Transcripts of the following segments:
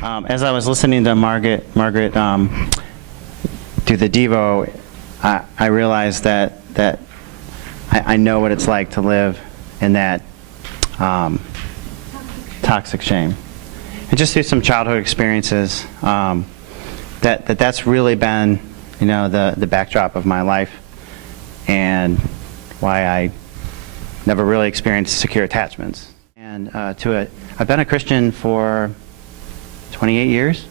As I was listening to Margaret do the Devo, I realized that I know what it's like to live in that toxic shame. And just through some childhood experiences, that's really been, the backdrop of my life, and why I never really experienced secure attachments. And I've been a Christian for 28 years,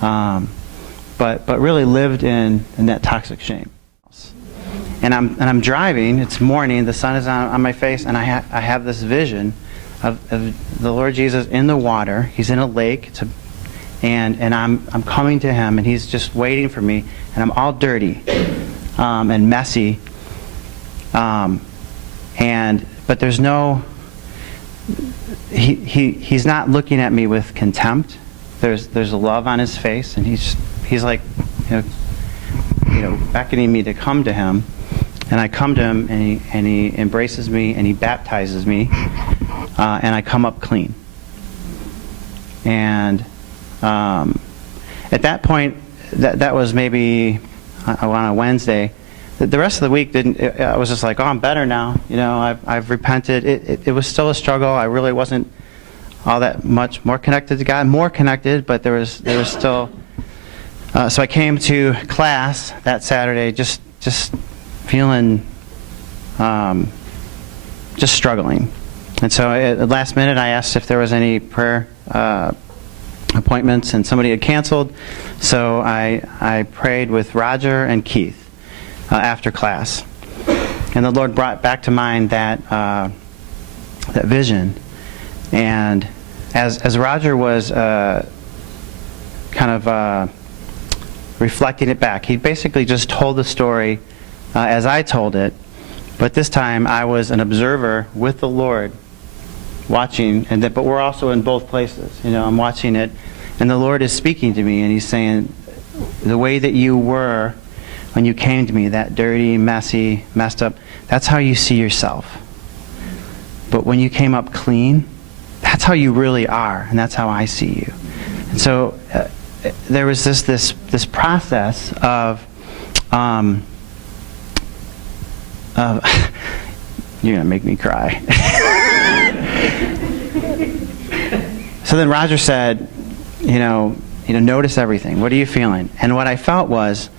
but really lived in that toxic shame. And I'm driving. It's morning. The sun is on my face, and I have this vision of the Lord Jesus in the water. He's in a lake, and I'm coming to him, and he's just waiting for me, and I'm all dirty and messy, but there's no. He's not looking at me with contempt. There's a love on his face, and he's like, beckoning me to come to him. And I come to him, and he embraces me, and he baptizes me, and I come up clean. And at that point, that was maybe on a Wednesday. The rest of the week I was just like, oh, I'm better now. I've repented. It was still a struggle. I really wasn't all that much more connected to God. More connected, but there was still. So I came to class that Saturday, just feeling, just struggling. And so at the last minute, I asked if there was any prayer appointments, and somebody had canceled. So I prayed with Roger and Keith after class. And the Lord brought back to mind that vision. And as Roger was kind of reflecting it back, he basically just told the story as I told it, but this time I was an observer with the Lord, watching, but we're also in both places. I'm watching it, and the Lord is speaking to me, and he's saying, the way that you were when you came to me, that dirty, messy, messed up, that's how you see yourself. But when you came up clean, that's how you really are, and that's how I see you. And so there was this process of you're gonna make me cry. So then Roger said, notice everything. What are you feeling? And what I felt was,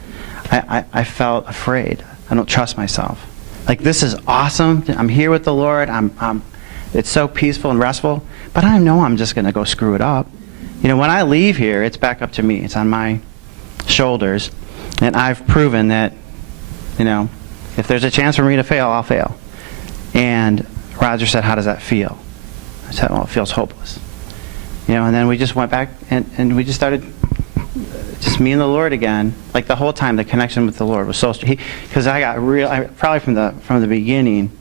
I felt afraid. I don't trust myself. Like, this is awesome. I'm here with the Lord. It's so peaceful and restful. But I know I'm just gonna go screw it up. When I leave here, it's back up to me. It's on my shoulders, and I've proven that, if there's a chance for me to fail, I'll fail. And Roger said, how does that feel? I said, well, it feels hopeless. And then we just went back, and we just started, just me and the Lord again. Like, the whole time, the connection with the Lord was so strong. Because I got probably from the beginning,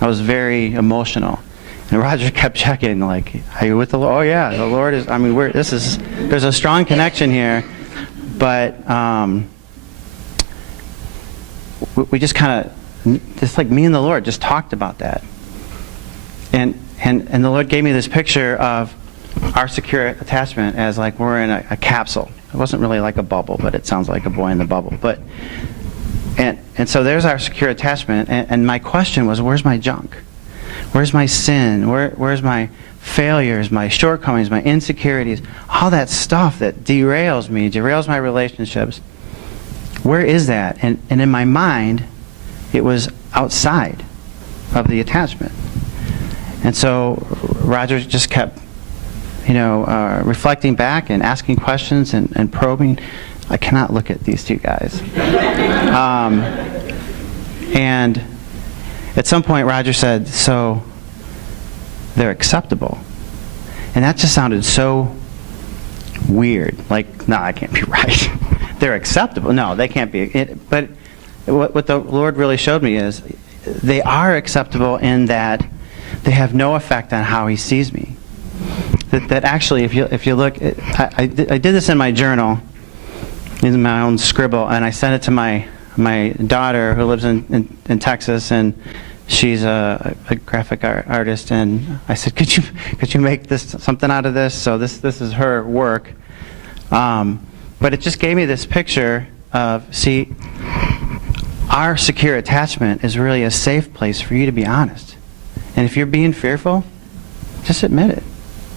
I was very emotional. And Roger kept checking, like, are you with the Lord? Oh, yeah, the Lord is, there's a strong connection here. But we just kind of, just like me and the Lord just talked about that. And the Lord gave me this picture of our secure attachment as like we're in a capsule. It wasn't really like a bubble, but it sounds like a boy in the bubble. And so there's our secure attachment, and my question was, where's my junk? Where's my sin? Where's my failures, my shortcomings, my insecurities, all that stuff that derails me, derails my relationships? Where is that? And in my mind, it was outside of the attachment. And so Roger just kept, reflecting back and asking questions and probing. I cannot look at these two guys. And at some point, Roger said, so they're acceptable. And that just sounded so weird. Like, no, that can't be right. They're acceptable. No, they can't be. But what the Lord really showed me is they are acceptable in that they have no effect on how he sees me. That actually, if you look, I did this in my journal, in my own scribble, and I sent it to my daughter who lives in Texas, and she's a graphic artist, and I said, could you make this something out of this? So this is her work. But it just gave me this picture of, see, our secure attachment is really a safe place for you to be honest. And if you're being fearful, just admit it.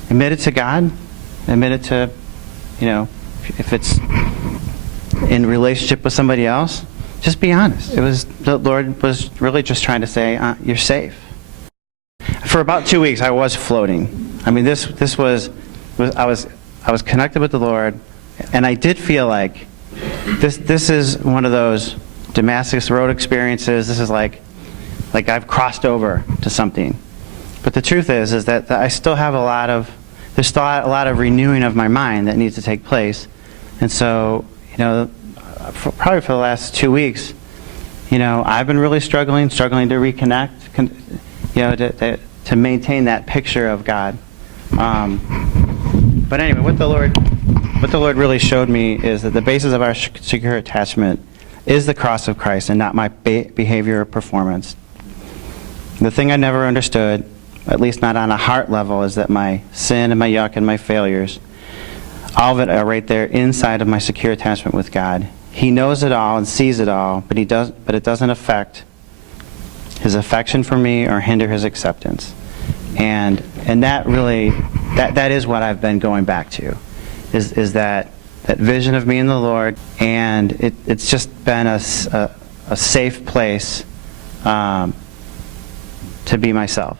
Admit it to God. Admit it to, if it's in relationship with somebody else, just be honest. The Lord was really just trying to say, you're safe. For about 2 weeks, I was floating. I mean, I was connected with the Lord, and I did feel like this is one of those Damascus Road experiences. This is like I've crossed over to something. But the truth is that I still have there's still a lot of renewing of my mind that needs to take place. And so, probably for the last 2 weeks, I've been really struggling to reconnect, to maintain that picture of God. But anyway, what the Lord really showed me is that the basis of our secure attachment is the cross of Christ and not my behavior or performance. The thing I never understood, at least not on a heart level, is that my sin and my yuck and my failures, all of it are right there inside of my secure attachment with God. He knows it all and sees it all, but it doesn't affect his affection for me or hinder his acceptance. And that really, that is what I've been going back to, is that vision of me and the Lord, and it's just been a safe place to be myself.